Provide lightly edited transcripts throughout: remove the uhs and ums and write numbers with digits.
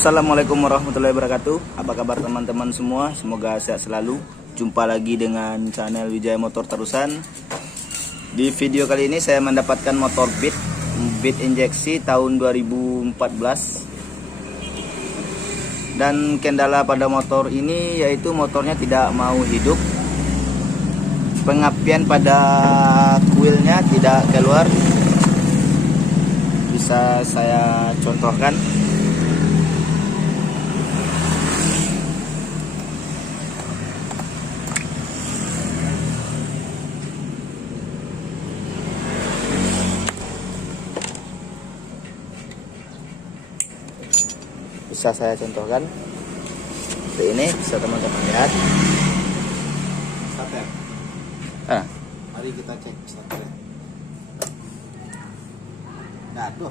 Assalamualaikum warahmatullahi wabarakatuh. Apa kabar teman-teman semua? Semoga sehat selalu. Jumpa lagi dengan channel Wijaya Motor Terusan. Di video kali ini saya mendapatkan motor Beat injeksi tahun 2014. Dan kendala pada motor ini yaitu motornya tidak mau hidup. Pengapian pada kuilnya tidak keluar. Bisa saya contohkan. Bisa saya contohkan seperti ini, bisa teman-teman lihat. Starter. Mari kita cek starter. Nah, tuh.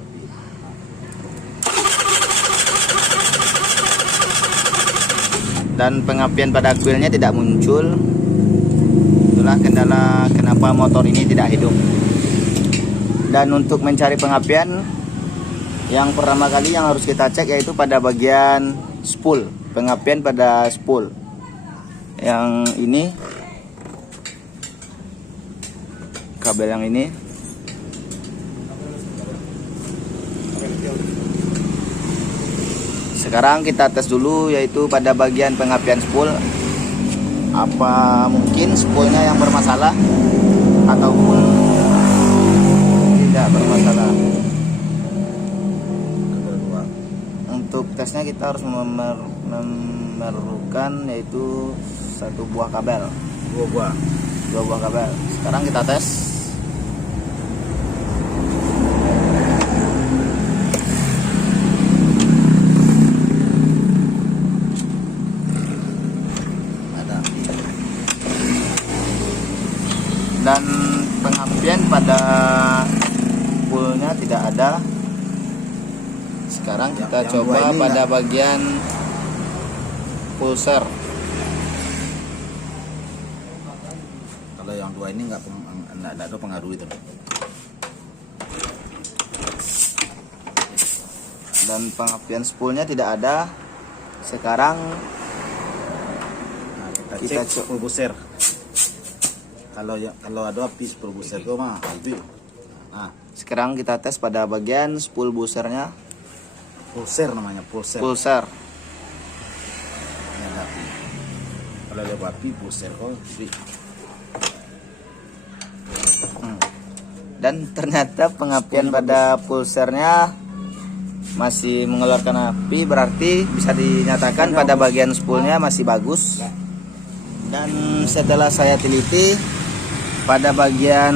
Dan pengapian pada kuilnya tidak muncul. Itulah kendala kenapa motor ini tidak hidup. Dan untuk mencari pengapian, yang pertama kali yang harus kita cek yaitu pada bagian spool, pengapian pada spool. Yang ini, kabel yang ini. Sekarang kita tes dulu yaitu pada bagian pengapian spool. Apa mungkin spoolnya yang bermasalah ataupun tidak bermasalah. Untuk tesnya kita harus memerlukan yaitu satu buah kabel. Dua buah kabel. Sekarang kita tes. Dan pengapian pada spoolnya tidak ada. Sekarang kita coba pada bagian pulser. Kalau yang dua ini nggak ada pengaruh itu. Dan pengapian spoolnya tidak ada. Sekarang kita cek pulser. Kalau ada api pulser itu mah api. Nah, sekarang kita tes pada bagian spool busernya. Pulser namanya, pulser. Ini ada api. Kalau ada api pulser kok api. Dan ternyata pengapian pada pulsernya masih mengeluarkan api, berarti bisa dinyatakan pada bagian spoolnya masih bagus. Dan setelah saya teliti, pada bagian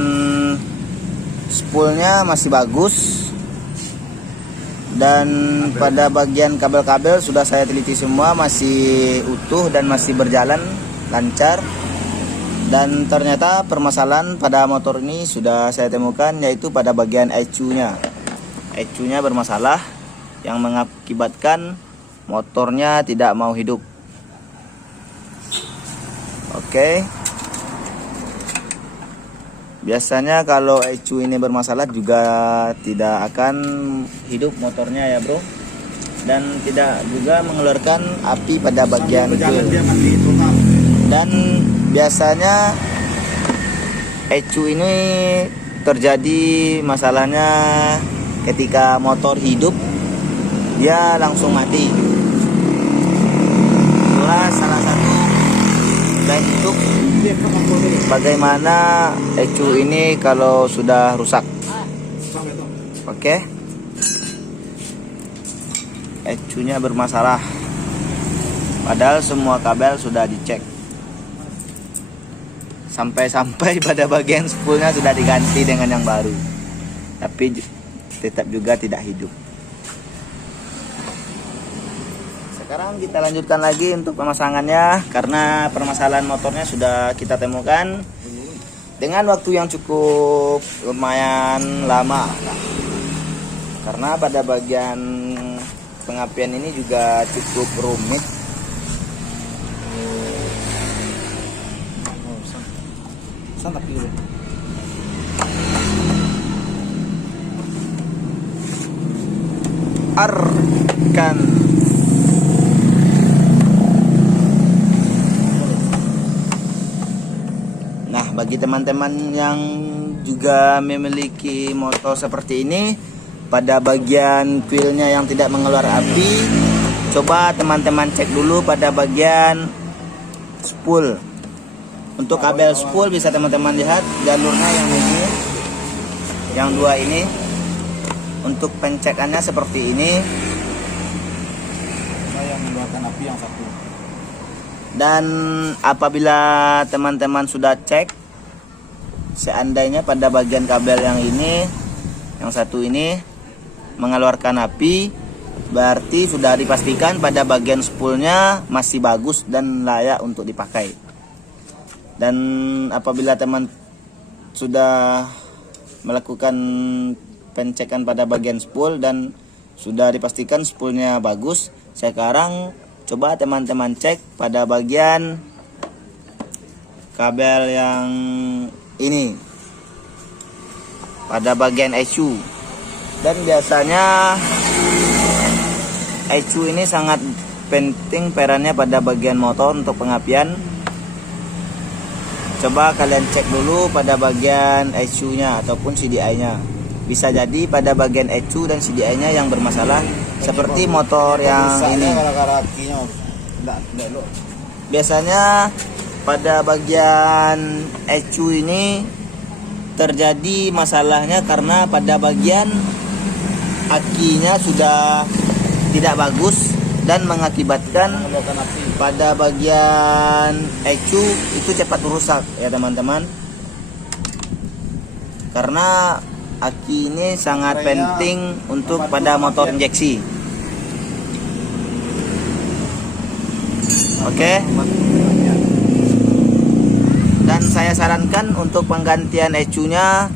spoolnya masih bagus. Dan pada bagian kabel-kabel sudah saya teliti semua, masih utuh dan masih berjalan lancar. Dan ternyata permasalahan pada motor ini sudah saya temukan yaitu pada bagian ECU-nya. ECU-nya bermasalah yang mengakibatkan motornya tidak mau hidup. Oke. Biasanya kalau ECU ini bermasalah juga tidak akan hidup motornya ya bro. Dan tidak juga mengeluarkan api pada bagian kuil. Dan biasanya ECU ini terjadi masalahnya ketika motor hidup, dia langsung mati. Itulah salah satu bentuk bagaimana ECU ini kalau sudah rusak. Oke. ECU-nya bermasalah. Padahal semua kabel sudah dicek. Sampai-sampai pada bagian spoolnya sudah diganti dengan yang baru. Tapi tetap juga tidak hidup. Sekarang kita lanjutkan lagi untuk pemasangannya, karena permasalahan motornya sudah kita temukan dengan waktu yang cukup lumayan lama. Karena pada bagian pengapian ini juga cukup rumit. Arkan bagi teman-teman yang juga memiliki motor seperti ini, pada bagian kuilnya yang tidak mengeluar api, coba teman-teman cek dulu pada bagian spool. Untuk kabel spool bisa teman-teman lihat jalurnya yang ini, yang dua ini. Untuk pencekannya seperti ini. Yang mengeluarkan api yang satu. Dan apabila teman-teman sudah cek, seandainya pada bagian kabel yang ini, yang satu ini mengeluarkan api, berarti sudah dipastikan pada bagian spoolnya masih bagus dan layak untuk dipakai. Dan apabila teman sudah melakukan pengecekan pada bagian spool dan sudah dipastikan spoolnya bagus, sekarang coba teman-teman cek pada bagian kabel yang ini, pada bagian ECU. Dan biasanya ECU ini sangat penting perannya pada bagian motor untuk pengapian. Coba kalian cek dulu pada bagian ECU nya ataupun CDI nya. Bisa jadi pada bagian ECU dan CDI nya yang bermasalah, seperti motor yang ini. Biasanya pada bagian ECU ini terjadi masalahnya karena pada bagian akinya sudah tidak bagus dan mengakibatkan pada bagian ECU itu cepat rusak ya teman-teman. Karena aki ini sangat penting untuk pada motor injeksi. Oke. Dan saya sarankan untuk penggantian ECU-nya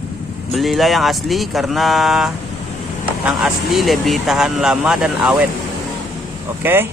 belilah yang asli, karena yang asli lebih tahan lama dan awet. Oke.